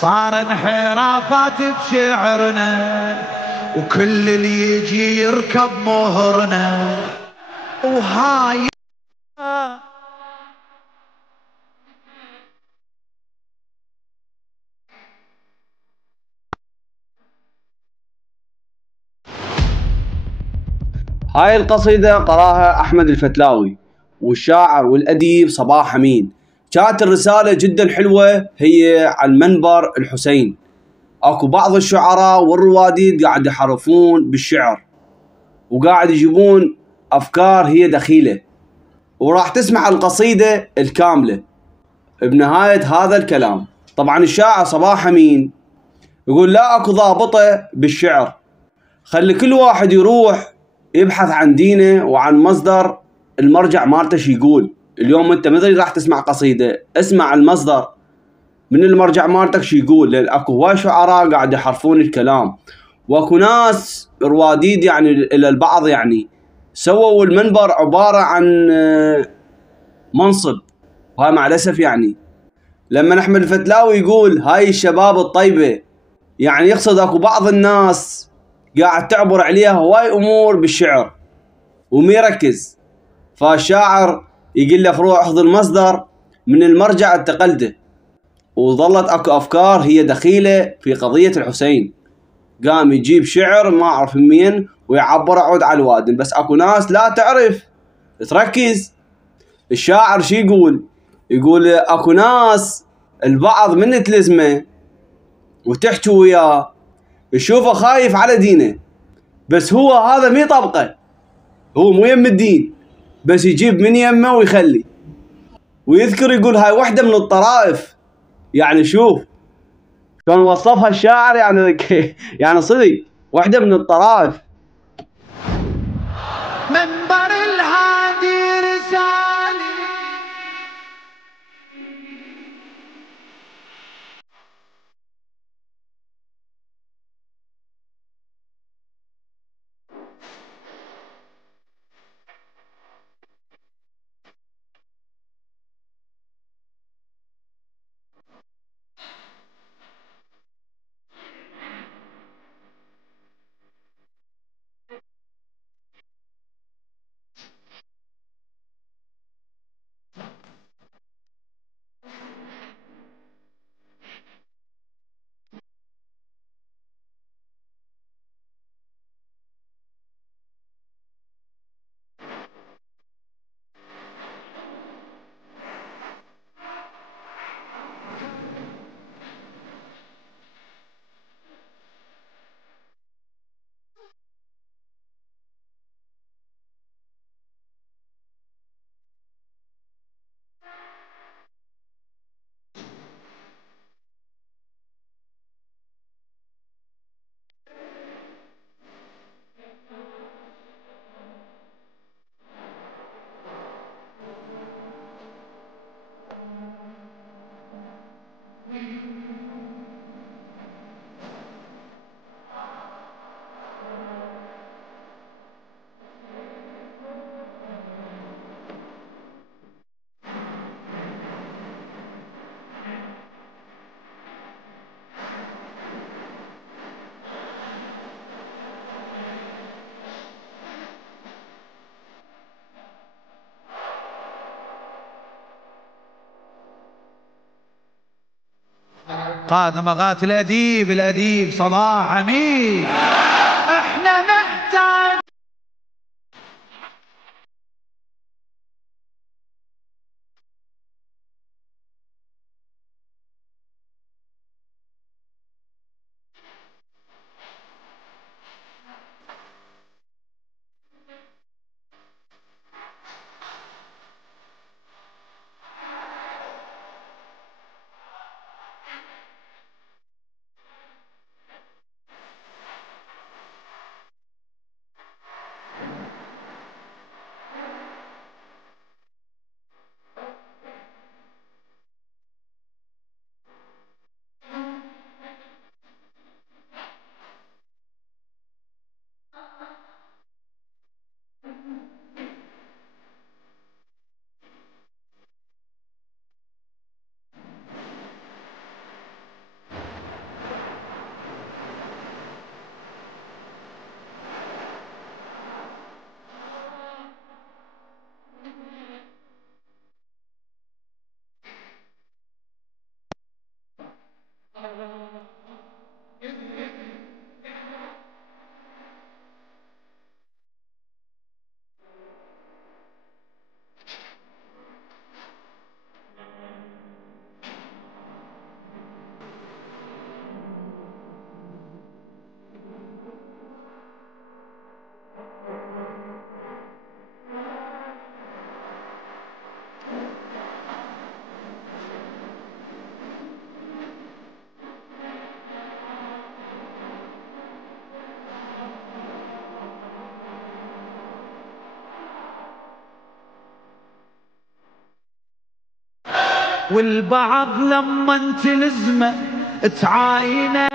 صار انحرافات بشعرنا وكل اللي يجي يركب مهرنا وهاي. هاي القصيدة قراها أحمد الفتلاوي والشاعر والأديب صباح أمين. كانت الرسالة جدا حلوة، هي عن منبر الحسين. اكو بعض الشعراء والرواديد قاعد يحرفون بالشعر وقاعد يجيبون أفكار هي دخيلة، وراح تسمع القصيدة الكاملة بنهاية هذا الكلام. طبعا الشاعر صباح أمين يقول لا اكو ضابطة بالشعر، خلي كل واحد يروح يبحث عن دينه وعن مصدر المرجع مالته. شي يقول اليوم انت مثل راح تسمع قصيدة، اسمع المصدر من المرجع مالتك شي يقول، لان اكو هواي شعراء قاعد يحرفون الكلام، واكو ناس رواديد يعني الى البعض يعني سووا المنبر عبارة عن منصب. وهاي مع الاسف يعني لما احمد الفتلاوي يقول هاي الشباب الطيبة، يعني يقصد اكو بعض الناس قاعد تعبر عليها هواي امور بالشعر وما يركز. فالشاعر يقول لك روح اخذ المصدر من المرجع التقلده، وظلت اكو افكار هي دخيلة في قضية الحسين. قام يجيب شعر ما اعرف مين ويعبر عود على الوادم، بس اكو ناس لا تعرف تركز. الشاعر شي يقول اكو ناس البعض من تلزمه وتحكي وياه يشوفه خايف على دينه، بس هو هذا مي طبقه، هو مو يم الدين، بس يجيب من يمه ويخلي ويذكر يقول هاي وحده من الطرائف. يعني شوف شلون وصفها الشاعر، يعني يعني صدق وحده من الطرائف. منبر الهادي رسالي قادم غات الأديب صباح أمين. احنا نحتاج والبعض لما تلزمه تعاينه